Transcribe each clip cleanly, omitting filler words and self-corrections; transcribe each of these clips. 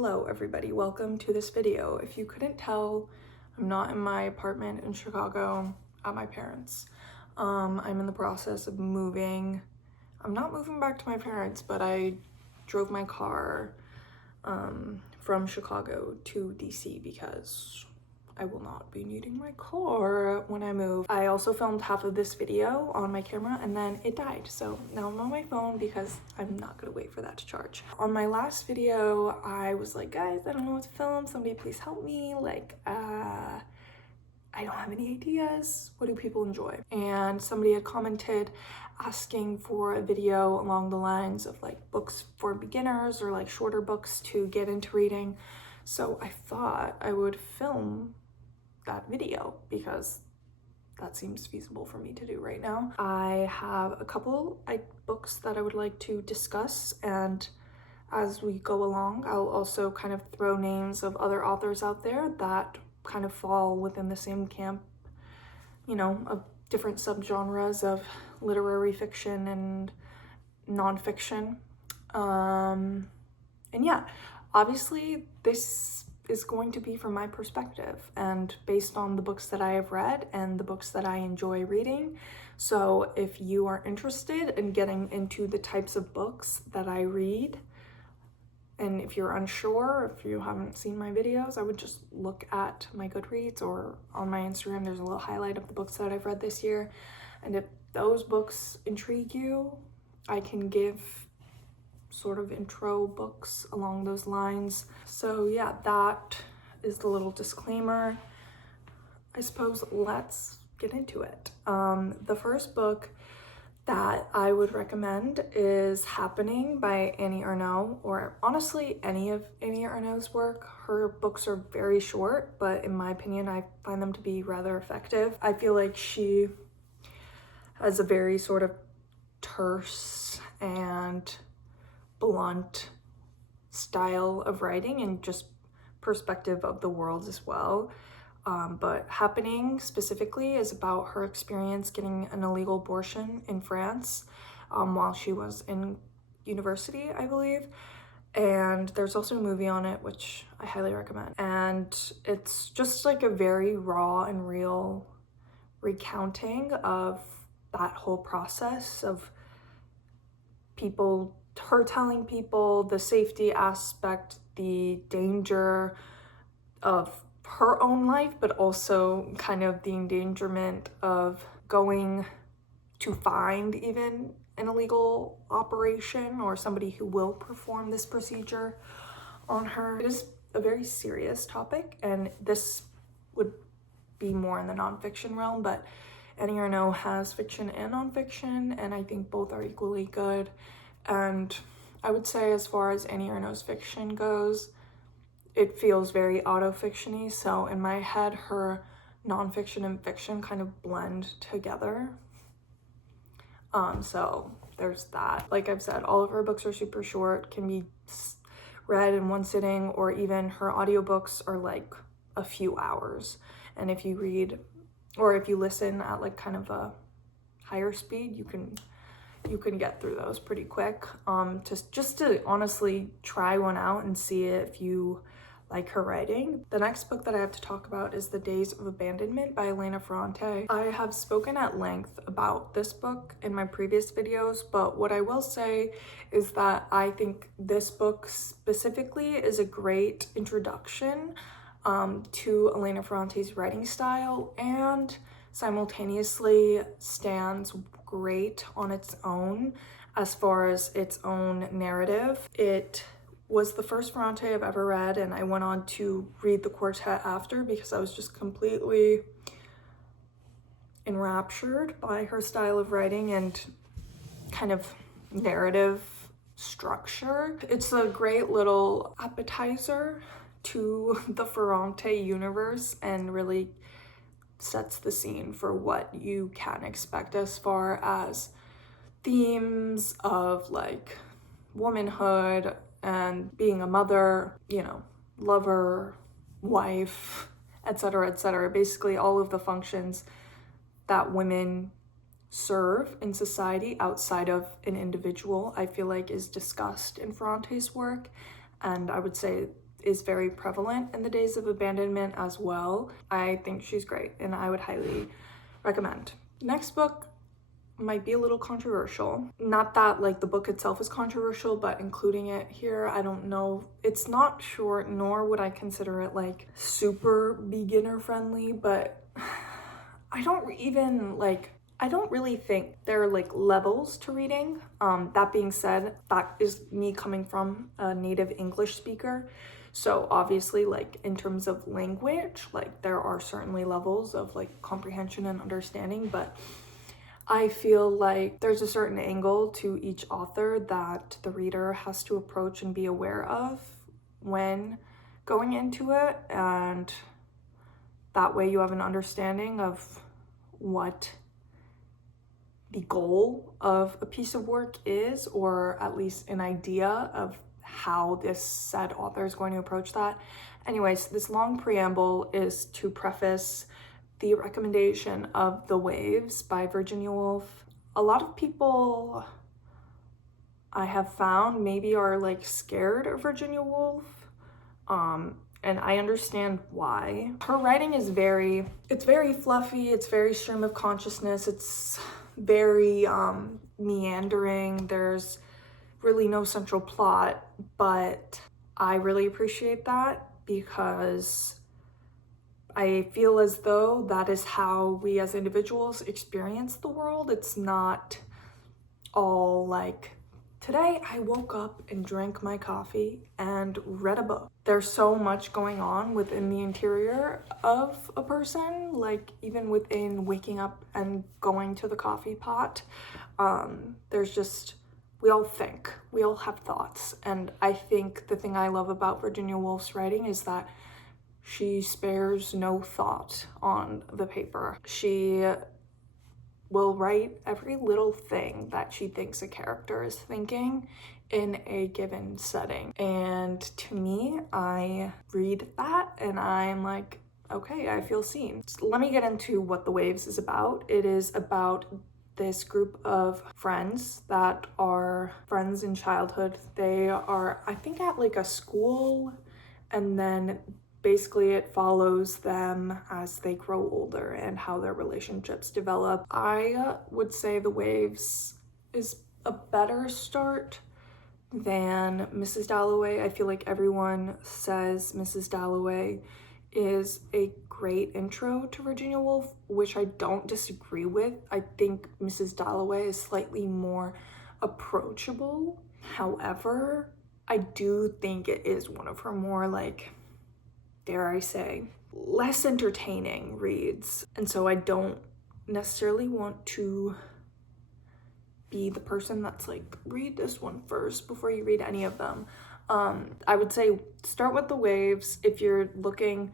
Hello everybody, welcome to this video. If you couldn't tell, I'm not in my apartment in Chicago at my parents'. I'm in the process of moving. I'm not moving back to my parents', but I drove my car from Chicago to DC because I will not be needing my car when I move. I also filmed half of this video on my camera and then it died. So now I'm on my phone because I'm not gonna wait for that to charge. On my last video, I was like, guys, I don't know what to film. Somebody please help me. Like, I don't have any ideas. What do people enjoy? And somebody had commented asking for a video along the lines of like books for beginners or like shorter books to get into reading. So I thought I would film that video because that seems feasible for me to do right now. I have a couple books that I would like to discuss, and as we go along, I'll also kind of throw names of other authors out there that kind of fall within the same camp, you know, of different subgenres of literary fiction and nonfiction. And yeah, obviously this is going to be from my perspective and based on the books that I have read and the books that I enjoy reading. So if you are interested in getting into the types of books that I read, and if you're unsure, if you haven't seen my videos, I would just look at my Goodreads, or on my Instagram there's a little highlight of the books that I've read this year. And if those books intrigue you, I can give sort of intro books along those lines. So yeah, that is the little disclaimer. I suppose let's get into it. The first book that I would recommend is Happening by Annie Ernaux, or honestly any of Annie Ernaux's work. Her books are very short, but in my opinion, I find them to be rather effective. I feel like she has a very sort of terse and blunt style of writing and just perspective of the world as well. But Happening specifically is about her experience getting an illegal abortion in France while she was in university, I believe. And there's also a movie on it, which I highly recommend. And it's just like a very raw and real recounting of that whole process of her telling people the safety aspect, the danger of her own life, but also kind of the endangerment of going to find even an illegal operation or somebody who will perform this procedure on her. It is a very serious topic, and this would be more in the nonfiction realm, but Annie Ernaux has fiction and nonfiction, and I think both are equally good. And I would say as far as Annie Ernaux's fiction goes, it feels very auto-fiction-y, so in my head her nonfiction and fiction kind of blend together. So there's that. Like I've said, all of her books are super short, can be read in one sitting, or even her audiobooks are like a few hours. And if you read, or if you listen at like kind of a higher speed, you can get through those pretty quick. Just to honestly try one out and see if you like her writing. The next book that I have to talk about is The Days of Abandonment by Elena Ferrante. I have spoken at length about this book in my previous videos, but what I will say is that I think this book specifically is a great introduction to Elena Ferrante's writing style, and simultaneously stands great on its own as far as its own narrative. It was the first Ferrante I've ever read, and I went on to read the quartet after because I was just completely enraptured by her style of writing and kind of narrative structure. It's a great little appetizer to the Ferrante universe and really sets the scene for what you can expect as far as themes of like womanhood and being a mother, you know, lover, wife, etc., etc. Basically all of the functions that women serve in society outside of an individual, I feel like is discussed in Ferrante's work. And I would say is very prevalent in the days of abandonment as well. I think she's great and I would highly recommend. Next book might be a little controversial. Not that like the book itself is controversial, but including it here, I don't know. It's not short, nor would I consider it like super beginner friendly, but I don't really think there are like levels to reading. That being said, that is me coming from a native English speaker. So obviously, like in terms of language, like there are certainly levels of like comprehension and understanding, but I feel like there's a certain angle to each author that the reader has to approach and be aware of when going into it, and that way you have an understanding of what the goal of a piece of work is, or at least an idea of how this said author is going to approach that. Anyways, this long preamble is to preface the recommendation of The Waves by Virginia Woolf. A lot of people I have found maybe are like scared of Virginia Woolf, and I understand why. Her writing is very fluffy, it's very stream of consciousness, it's very meandering, there's really no central plot, but I really appreciate that because I feel as though that is how we as individuals experience the world. It's not all like, today I woke up and drank my coffee and read a book. There's so much going on within the interior of a person, like even within waking up and going to the coffee pot. There's just, we all think, we all have thoughts. And I think the thing I love about Virginia Woolf's writing is that she spares no thought on the paper. She will write every little thing that she thinks a character is thinking in a given setting. And to me, I read that and I'm like, okay, I feel seen. So let me get into what The Waves is about. It is about this group of friends that are friends in childhood. They are, I think, at like a school, and then basically it follows them as they grow older and how their relationships develop. I would say The Waves is a better start than Mrs. Dalloway. I feel like everyone says Mrs. Dalloway is a great intro to Virginia Woolf, which I don't disagree with. I think Mrs. Dalloway is slightly more approachable. However, I do think it is one of her more, like, dare I say, less entertaining reads. And so I don't necessarily want to be the person that's like, read this one first before you read any of them. I would say start with The Waves if you're looking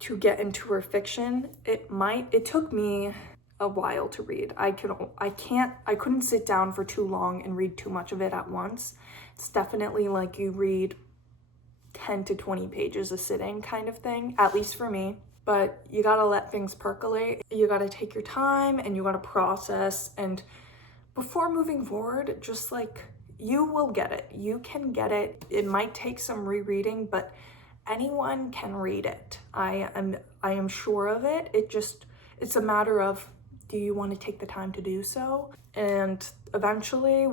to get into her fiction. It took me a while to read. I couldn't sit down for too long and read too much of it at once. It's definitely like you read 10 to 20 pages a sitting kind of thing, at least for me. But you gotta let things percolate. You gotta take your time and you gotta process, and before moving forward, just like, you will get it. You can get it. It might take some rereading, but anyone can read it. I am sure of it. It's a matter of, do you want to take the time to do so? And eventually,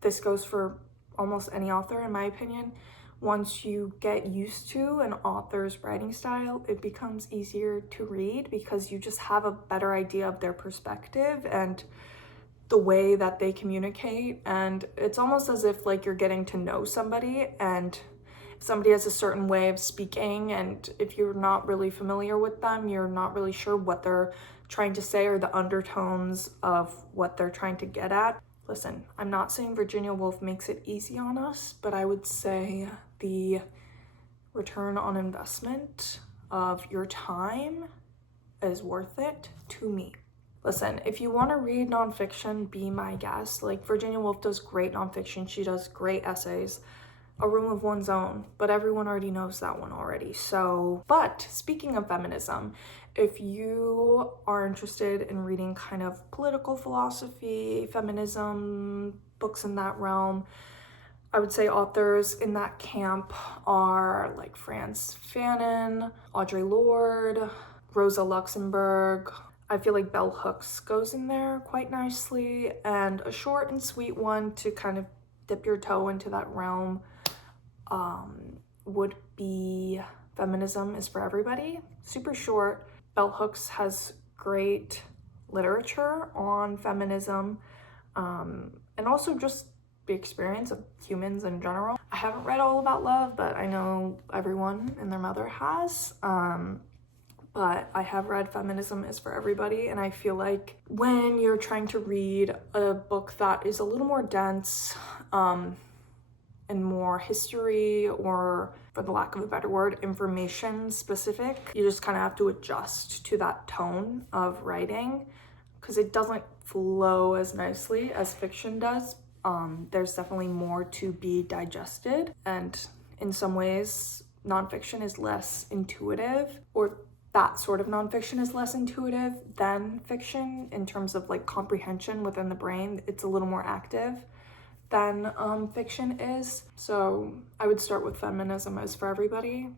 this goes for almost any author in my opinion, once you get used to an author's writing style, it becomes easier to read because you just have a better idea of their perspective and the way that they communicate. And it's almost as if like you're getting to know somebody, and somebody has a certain way of speaking, and if you're not really familiar with them, you're not really sure what they're trying to say or the undertones of what they're trying to get at. Listen, I'm not saying Virginia Woolf makes it easy on us, but I would say the return on investment of your time is worth it to me. Listen, if you want to read nonfiction, be my guest. Like, Virginia Woolf does great nonfiction. She does great essays. A Room of One's Own, but everyone already knows that one already. So, but speaking of feminism, if you are interested in reading kind of political philosophy, feminism, books in that realm, I would say authors in that camp are like Frances Fanon, Audre Lorde, Rosa Luxemburg. I feel like Bell Hooks goes in there quite nicely, and a short and sweet one to kind of dip your toe into that realm would be Feminism is for Everybody. Super short. Bell Hooks has great literature on feminism, and also just the experience of humans in general. I haven't read all about love, but I know everyone and their mother has. But I have read Feminism is for Everybody, and I feel like when you're trying to read a book that is a little more dense, and more history, or for the lack of a better word, information specific, you just kind of have to adjust to that tone of writing because it doesn't flow as nicely as fiction does. There's definitely more to be digested, and in some ways nonfiction is less intuitive, or that sort of nonfiction is less intuitive than fiction in terms of like comprehension within the brain. It's a little more active than fiction is. So I would start with Feminism is for Everybody.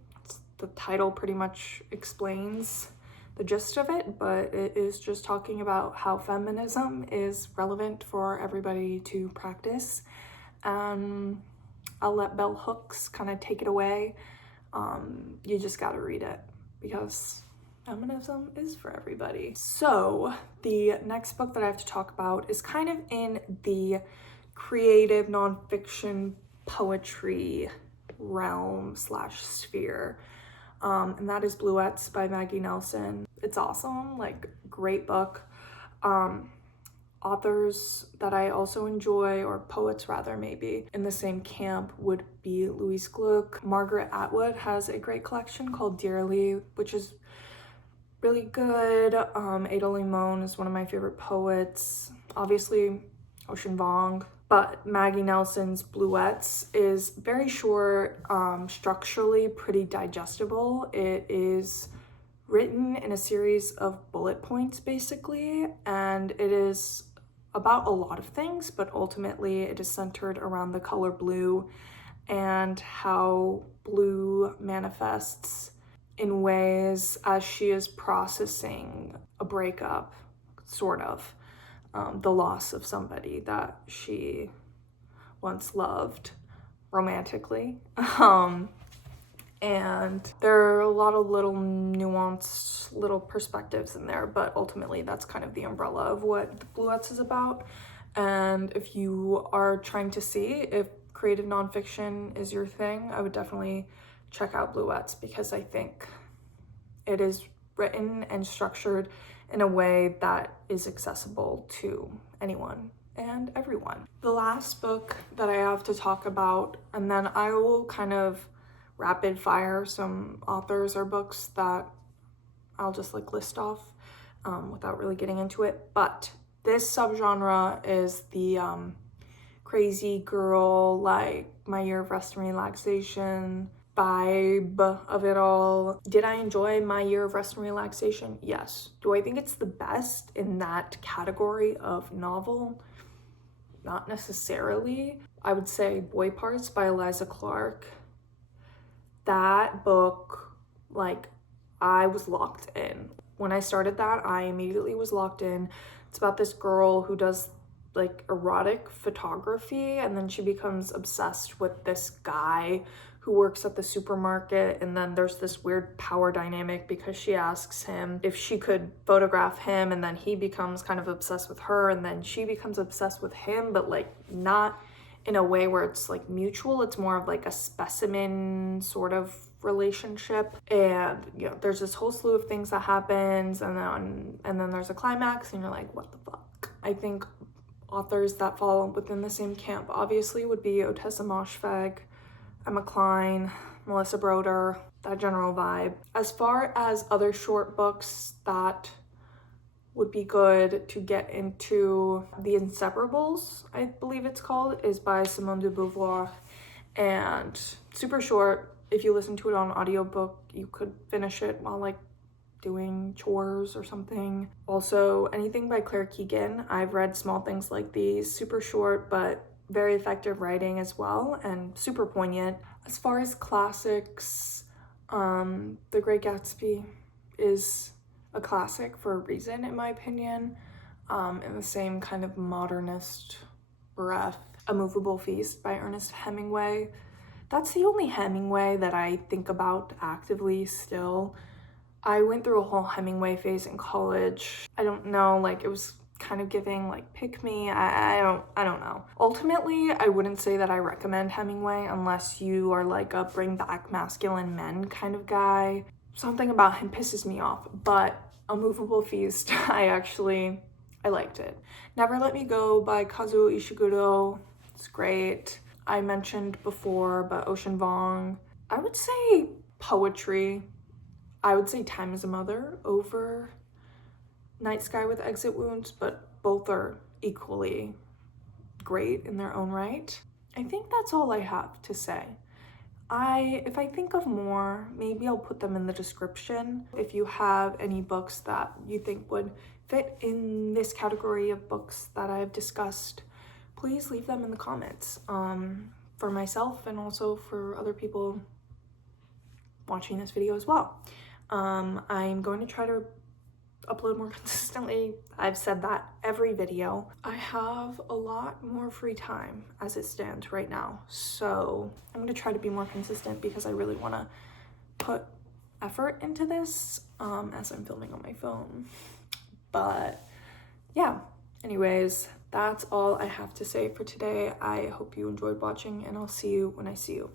The title pretty much explains the gist of it, but it is just talking about how feminism is relevant for everybody to practice. I'll let Bell Hooks kind of take it away. You just gotta read it because feminism is for everybody. So the next book that I have to talk about is kind of in the creative nonfiction poetry realm / sphere, and that is Bluets by Maggie Nelson. It's awesome, like great book. Authors that I also enjoy, or poets rather maybe, in the same camp would be Louise Gluck. Margaret Atwood has a great collection called Dearly, which is really good. Ada Limon is one of my favorite poets. Obviously Ocean Vuong. But Maggie Nelson's Bluets is very short, structurally pretty digestible. It is written in a series of bullet points basically, and it is about a lot of things, but ultimately it is centered around the color blue and how blue manifests in ways as she is processing a breakup, sort of. The loss of somebody that she once loved romantically. And there are a lot of little nuanced little perspectives in there, but ultimately that's kind of the umbrella of what the Bluets is about. And if you are trying to see if creative nonfiction is your thing, I would definitely check out Bluets, because I think it is written and structured in a way that is accessible to anyone and everyone. The last book that I have to talk about, and then I will kind of rapid fire some authors or books that I'll just like list off without really getting into it. But this subgenre is the crazy girl, like My Year of Rest and Relaxation vibe of it all. Did I enjoy My Year of Rest and Relaxation? Yes. Do I think it's the best in that category of novel? Not necessarily. I would say Boy Parts by Eliza Clark. That book, like, I was locked in. When I started that, I immediately was locked in. It's about this girl who does like erotic photography, and then she becomes obsessed with this guy who works at the supermarket, and then there's this weird power dynamic because she asks him if she could photograph him, and then he becomes kind of obsessed with her, and then she becomes obsessed with him, but like not in a way where it's like mutual. It's more of like a specimen sort of relationship, and you know, there's this whole slew of things that happens, and then there's a climax, and you're like, what the fuck? I think authors that fall within the same camp obviously would be Ottessa Moshfegh, Emma Cline, Melissa Broder, that general vibe. As far as other short books that would be good to get into, The Inseparables, I believe it's called, is by Simone de Beauvoir, and super short. If you listen to it on audiobook, you could finish it while like doing chores or something. Also, anything by Claire Keegan. I've read Small Things Like These, super short, but very effective writing as well, and super poignant. As far as classics, The Great Gatsby is a classic for a reason, in my opinion, in the same kind of modernist breath. A Moveable Feast by Ernest Hemingway. That's the only Hemingway that I think about actively still. I went through a whole Hemingway phase in college. I don't know, like, it was kind of giving like pick me. I don't know. Ultimately, I wouldn't say that I recommend Hemingway unless you are like a bring back masculine men kind of guy. Something about him pisses me off, but A Moveable Feast, I liked it. Never Let Me Go by Kazuo Ishiguro. It's great. I mentioned before, but Ocean Vuong. I would say poetry. I would say Time is a Mother over Night Sky with Exit Wounds, but both are equally great in their own right. I think that's all I have to say. If I think of more, maybe I'll put them in the description. If you have any books that you think would fit in this category of books that I've discussed, please leave them in the comments, for myself and also for other people watching this video as well. I'm going to try to upload more consistently. I've said that every video. I have a lot more free time as it stands right now, so I'm going to try to be more consistent because I really want to put effort into this as I'm filming on my phone. But yeah, anyways, that's all I have to say for today. I hope you enjoyed watching, and I'll see you when I see you.